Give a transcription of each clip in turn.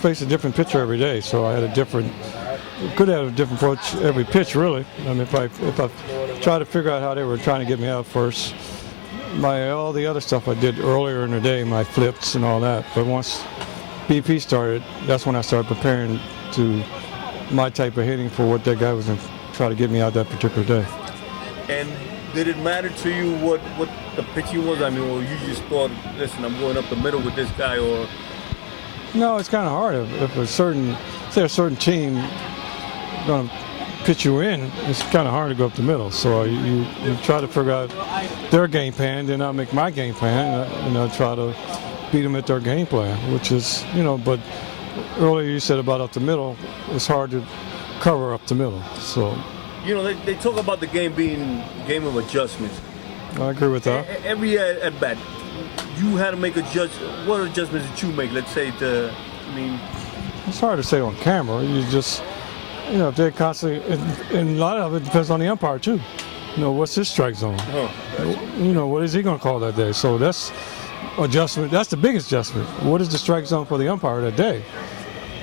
Face a different pitcher every day, so I had could have a different approach every pitch, really. I mean, if I try to figure out how they were trying to get me out first, all the other stuff I did earlier in the day, my flips and all that. But once BP started, that's when I started preparing to my type of hitting for what that guy was going to try to get me out that particular day. And did it matter to you what the pitching was? I mean, or you just thought, listen, I'm going up the middle with this guy, or? No, it's kind of hard. If a certain team going to pitch you in, it's kind of hard to go up the middle. So you try to figure out their game plan, then I'll make my game plan, and I'll try to beat them at their game plan, which is, but earlier you said about up the middle, it's hard to cover up the middle. So, they talk about the game being a game of adjustments. I agree with that. Every at bat, you had to make what adjustments did you make? Let's say it's hard to say on camera. You just, if they're constantly, and a lot of it depends on the umpire too. What's his strike zone? What is he going to call that day? So that's adjustment. That's the biggest adjustment. What is the strike zone for the umpire that day?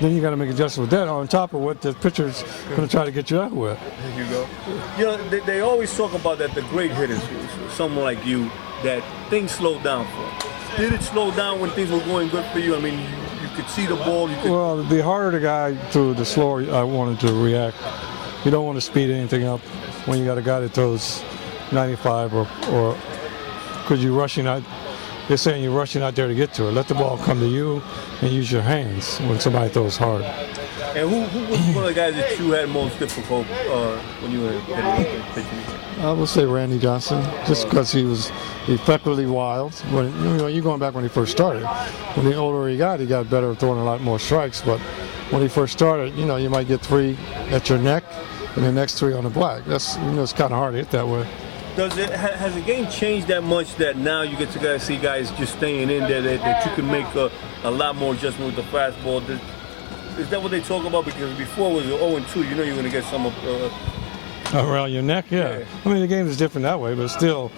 Then you got to make adjustments with that on top of what the pitcher's going to try to get you out with. There you go. They always talk about that the great hitters, someone like you, that things slowed down for. Did it slow down when things were going good for you? I mean, you could see the ball. Well, the harder the guy threw, the slower I wanted to react. You don't want to speed anything up when you got a guy that throws 95 or because you're rushing out. They're saying you're rushing out there to get to it. Let the ball come to you and use your hands when somebody throws hard. And who was one of the guys that you had most difficult when you were pitching? I would say Randy Johnson, just because he was effectively wild. When you're going back when he first started. When the older he got better at throwing a lot more strikes. But when he first started, you might get 3 at your neck and the next 3 on the black. That's it's kind of hard to hit that way. Has the game changed that much that now you get to see guys just staying in there that you can make a lot more adjustment with the fastball? Is that what they talk about? Because before it was 0-2, you're going to get some around your neck, yeah. I mean, the game is different that way, but still,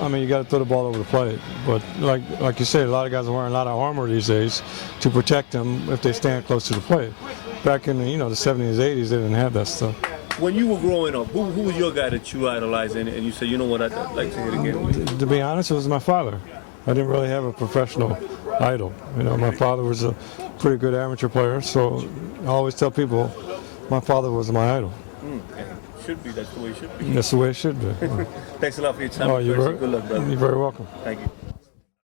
you got to throw the ball over the plate. But like you said, a lot of guys are wearing a lot of armor these days to protect them if they stand close to the plate. Back in the 70s, 80s, they didn't have that stuff. When you were growing up, who was your guy that you idolized and you said, you know what, I'd like to hit again? To be honest, it was my father. I didn't really have a professional idol. My father was a pretty good amateur player, so I always tell people my father was my idol. Should be. That's the way it should be. That's the way it should be. Thanks a lot for your time. Good luck, brother. You're very welcome. Thank you.